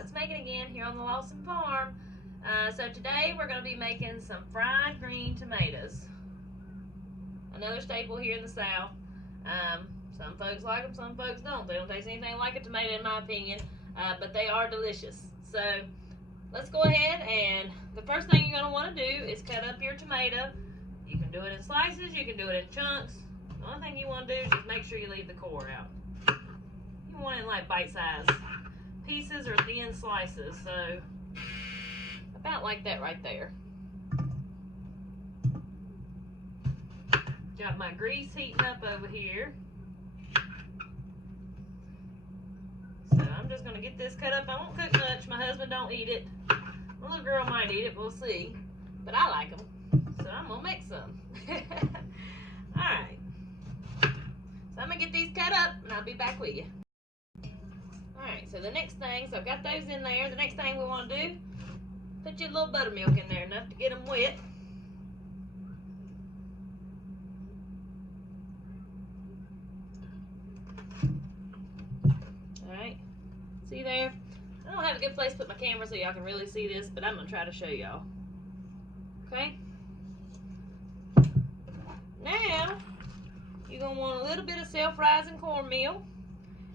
it's Megan again here on the Lawson Farm. So today we're going to be making some fried green tomatoes. Another staple here in the South. Some folks like them, some folks don't. They don't taste anything like a tomato in my opinion, but they are delicious. So let's go ahead, and the first thing you're going to want to do is cut up your tomato. You can do it in slices, you can do it in chunks. The only thing you want to do is just make sure you leave the core out. You want it in like bite-sized pieces or thin slices, so about like that right there. Got my grease heating up over here. So I'm just going to get this cut up. I won't cook much. My husband don't eat it. My little girl might eat it. We'll see. But I like them. So I'm going to make some. Alright. So I'm going to get these cut up and I'll be back with you. Alright, so the next thing, so I've got those in there. The next thing we want to do, put your little buttermilk in there, enough to get them wet. Alright, see there? I don't have a good place to put my camera so y'all can really see this, but I'm going to try to show y'all. Okay? Now, you're going to want a little bit of self-rising cornmeal,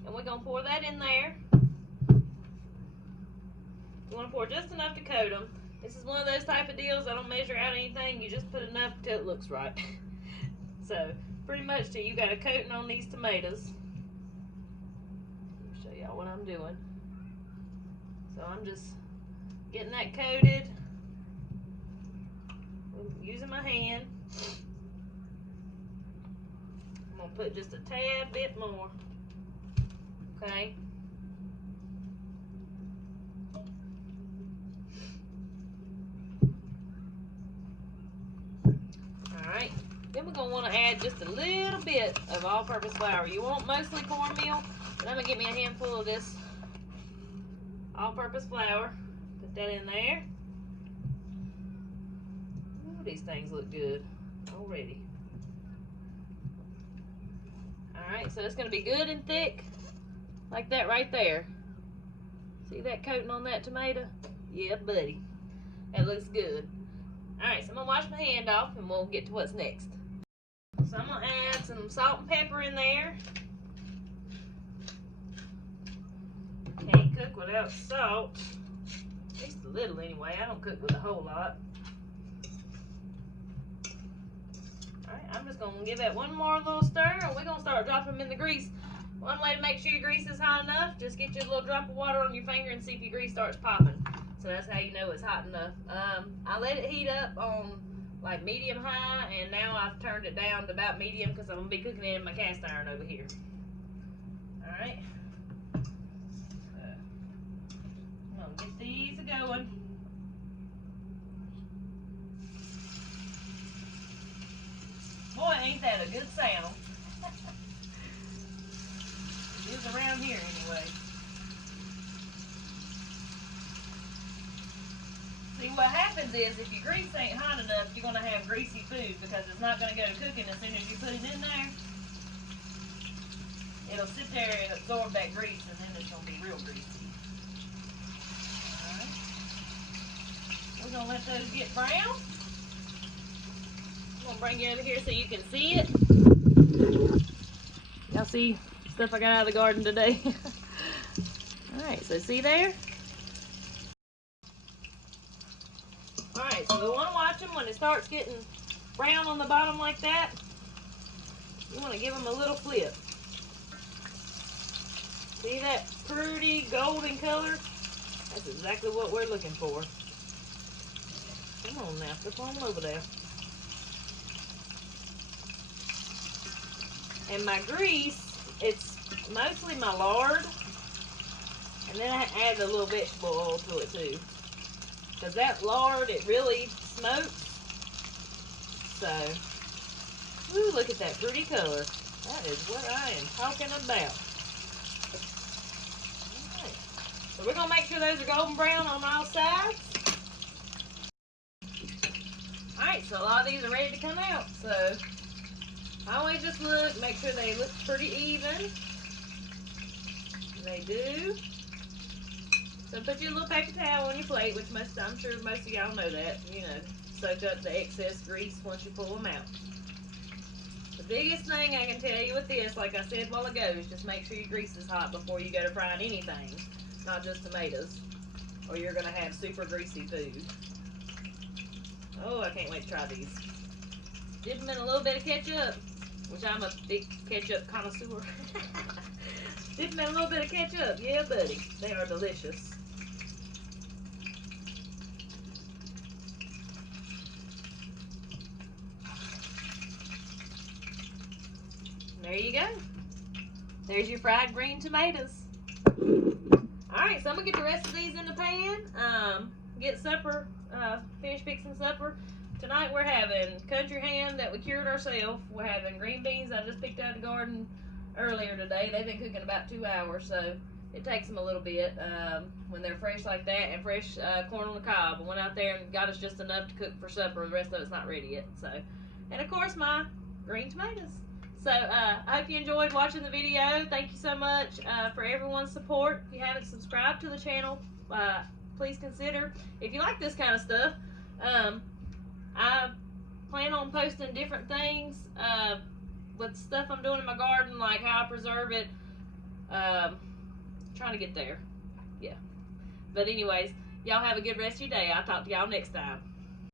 and we're going to pour that in there. You want to pour just enough to coat them. This is one of those type of deals, I don't measure out anything, you just put enough till it looks right. So, pretty much till you got a coating on these tomatoes. I'll show y'all what I'm doing. So I'm just getting that coated, using my hand. I'm going to put just a tad bit more. Okay. Alright. Then we're going to want to add just a little bit of all-purpose flour. You want mostly cornmeal, but I'm going to get me a handful of this all-purpose flour. Put that in there. Ooh, these things look good already. Alright, so it's going to be good and thick. Like that right there. See that coating on that tomato? Yeah, buddy. That looks good. Alright, so I'm going to wash my hand off and we'll get to what's next. So I'm going to add some salt and pepper in there. Can't cook without salt. At least a little anyway. I don't cook with a whole lot. Alright, I'm just going to give that one more little stir and we're going to start dropping them in the grease. One way to make sure your grease is hot enough, just get you a little drop of water on your finger and see if your grease starts popping. So that's how you know it's hot enough. I let it heat up on like medium high, and now I've turned it down to about medium because I'm going to be cooking it in my cast iron over here. Alright. So, I'm going to get these going. Boy, ain't that a good sound. It is around here anyway. See, what happens is if your grease ain't hot enough, you're going to have greasy food because it's not going to go to cooking as soon as you put it in there. It'll sit there and absorb that grease, and then it's going to be real greasy. Alright. We're going to let those get brown. I'm going to bring you over here so you can see it. Y'all see stuff I got out of the garden today. Alright, so see there? Alright, so we want to watch them when it starts getting brown on the bottom like that. You want to give them a little flip. See that pretty golden color? That's exactly what we're looking for. Come on now, flip on over there. And my grease, it's mostly my lard. And then I add a little vegetable oil to it too. Because that lard, it really smokes. So, ooh, look at that pretty color. That is what I am talking about. Alright. So we're going to make sure those are golden brown on all sides. Alright, so a lot of these are ready to come out. So, I always just look, make sure they look pretty even. They do. So put your little paper towel on your plate, which I'm sure most of y'all know that. You know, soak up the excess grease once you pull them out. The biggest thing I can tell you with this, like I said a while ago, is just make sure your grease is hot before you go to frying anything, not just tomatoes, or you're going to have super greasy food. Oh, I can't wait to try these. Dip them in a little bit of ketchup, which I'm a big ketchup connoisseur. Dip them in a little bit of ketchup. Yeah, buddy. They are delicious. There you go. There's your fried green tomatoes. Alright, so I'm going to get the rest of these in the pan. Get supper, finish fixing supper. Tonight we're having country ham that we cured ourselves. We're having green beans I just picked out of the garden earlier today. They've been cooking about 2 hours, so it takes them a little bit when they're fresh like that. And fresh corn on the cob. I went out there and got us just enough to cook for supper. The rest of it's not ready yet. So, and of course my green tomatoes. So, I hope you enjoyed watching the video. Thank you so much for everyone's support. If you haven't subscribed to the channel, please consider. If you like this kind of stuff, I plan on posting different things with stuff I'm doing in my garden, like how I preserve it. Trying to get there. Yeah. But anyways, y'all have a good rest of your day. I'll talk to y'all next time.